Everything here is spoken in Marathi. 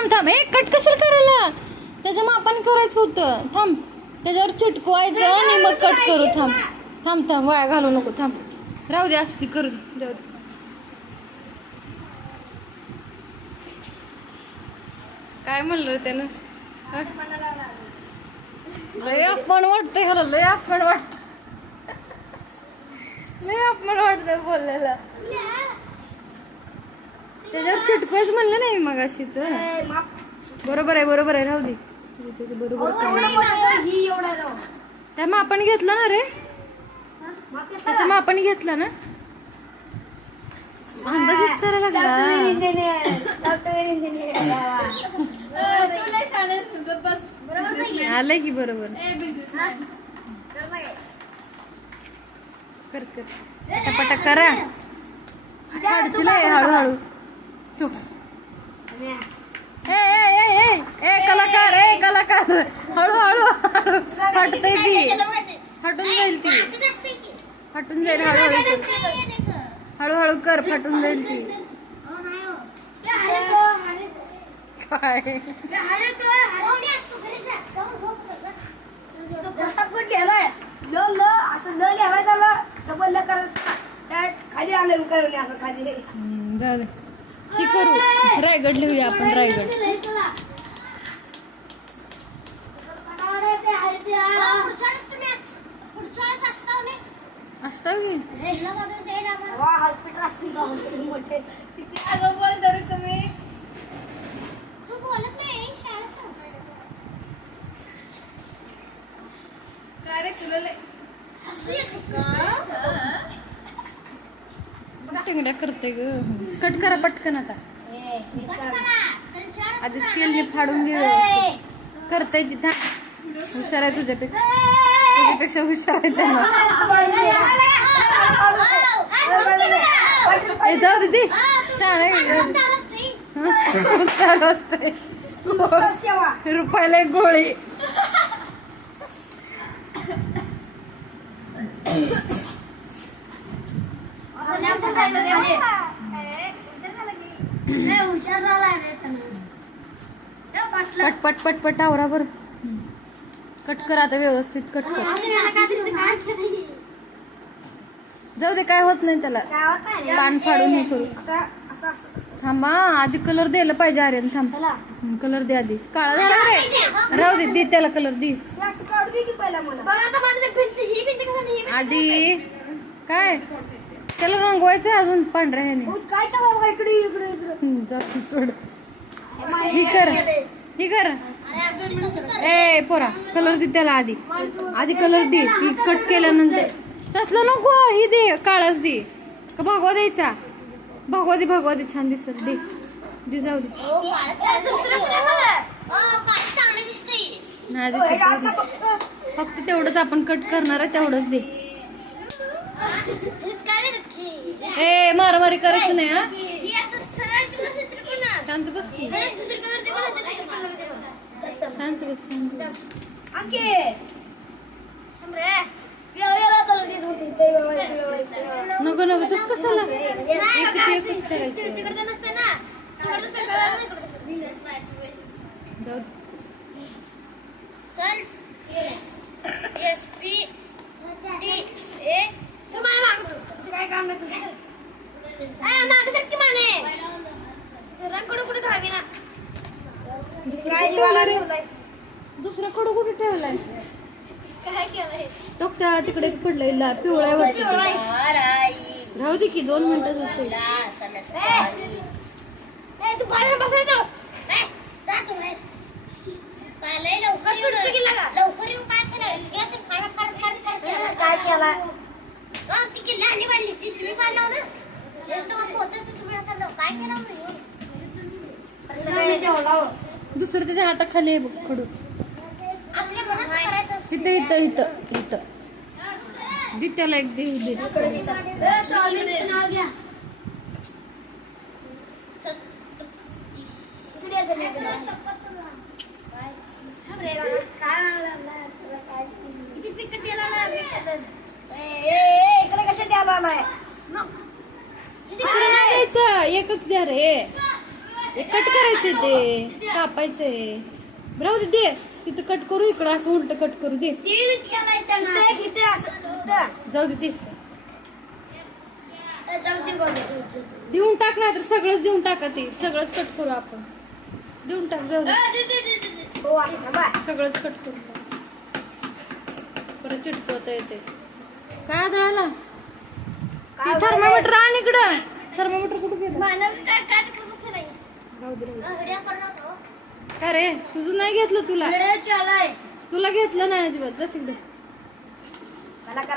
थांब थांब. एक कट कशाला करायला? त्याच्या मापाने करायचं होतं. थांब. त्याच्यावर चिटकवायचं आणि मग कट करू. थांब. थांब थांब. वाया घालू नको. थांब. राहू दे असं ती करू जाऊ दे. काय म्हणलं त्यानं? लय अपमान वाटतंय ह्याला लय अपमान वाटत लय अपमान वाटतंय बोललेला. त्याच्यावर चिटकवायचं म्हणलं नाही मग अशीच बरोबर आहे बरोबर आहे राहू दे. बरोबर. त्या मापाने घेतलं ना रे? त्याचं मापाने घेतलं ना? अंदाजच करायला लागला. आलंय की बरोबर? कर कर. पटापटा हळूहळू. चुप ए ए ए ए ए कलाकार ए कलाकार. हळू हळू हळू. हटते ती. हटून जाईल ती. हटून जाईल हळूहळू कर. हळूहळू कर फाटून जाईल ती. काय? खाली आलं करून असं खाली. जाऊ दे. ही करू. रायगड लिहूया आपण रायगड. असतं हॉस्पिटल असतील का हॉस्पिटल मोठे किती आलं बोल तरी तुम्ही तू बोलत नाही शाळेत काय रे तुला लय- हसू येते का टिंगड्या करते ग. कट करा पटकन आता. आधी करा मी आधी स्केलने फाडून घे करताय तिथं. हुशार आहे तुझ्यापेक्षा. तुझ्यापेक्षा हुशार आहे त्यांना जाऊ दे शाळा आहे. चालू असते रुपयाला एक गोळी. हुशार झाला रे पट पट पट पट आवरा बर. कट कर आता व्यवस्थित कट कर. जाऊ दे काय होत नाही त्याला. पान फाडून हे करू. आता असं असं असं थांबा आधी कलर द्यायला पाहिजे आर्यन थांब. कलर दे आधी. काळा झाला रे राहू दे दे त्याला कलर दे. तू असं काढू दे की पहिला मला. बघ आता माझी भिंत भिंत कसं आधी. काय? त्याला रंगवायचं अजून पांढऱ्या ह्याने काय करावं इकडे इकडे इकडे. सोड. ही कर. ही कर. ए पोरा कलर दे त्याला आधी. आधी कलर दे ती कट केल्यानंतर. तसलं नको ही दे काळच दे. का भगवा द्यायचा? भगवा दे भगवा दे छान दिसत दे. दे जाऊ दे. नाही ओ, हे दिसत जाऊ आता दे. फक्त फक्त तेवढंच आपण कट करणार आहे तेवढंच दे. ए मारामारी करायचं नाही हा? शांत बस की. शांत बस शांत. नको नको तूच कशाला? एक एकच करायचं. जाऊ सन. एस. पी. डी. ए. तुझं काय काम नाही तुझं अरे मागे सरकी माने रंग कुठे कुठे घावी ना? दुसरं कुठं ठेवलं रे दुसरा खडू कुठे ठेवलाय? काय केलंय तो त्या तिकडे एक पडलाय ला पिवळा वाटत राहू दे की दोन मिनिटं होते ए तू बाहेर बसायचो अ, ती किल्ला आणि बांधली ती तुम्ही ना काय केलं म्हणून दुसरं त्याच्या हाताखाली आहे बघ खडू. इथं इथं इथं इथं. दे त्याला एक देऊ दे. चल. इकडे द्यायचं एकच द्या रे. हे कट करायचंय ते. कापायचंय राहू दे दे. तिथं कट करू इकडं असं उलट कट करू दे. जाऊ दे ते देऊन टाक नाही तर सगळंच देऊन टाका ते. सगळंच कट करू आपण. देऊन टाक जाऊ दे. हो सगळंच कट करू. परत चिटकवता येते. काय आदळाला? थर्मामीटर आण इकडं. थर्मामीटर कुठं गेलं? राहू दे राहू दे. तो काय रे? तुझं नाही घेतलं तुला? तुला घेतलं नाही अजिबात. जा तिकडे. कलाकार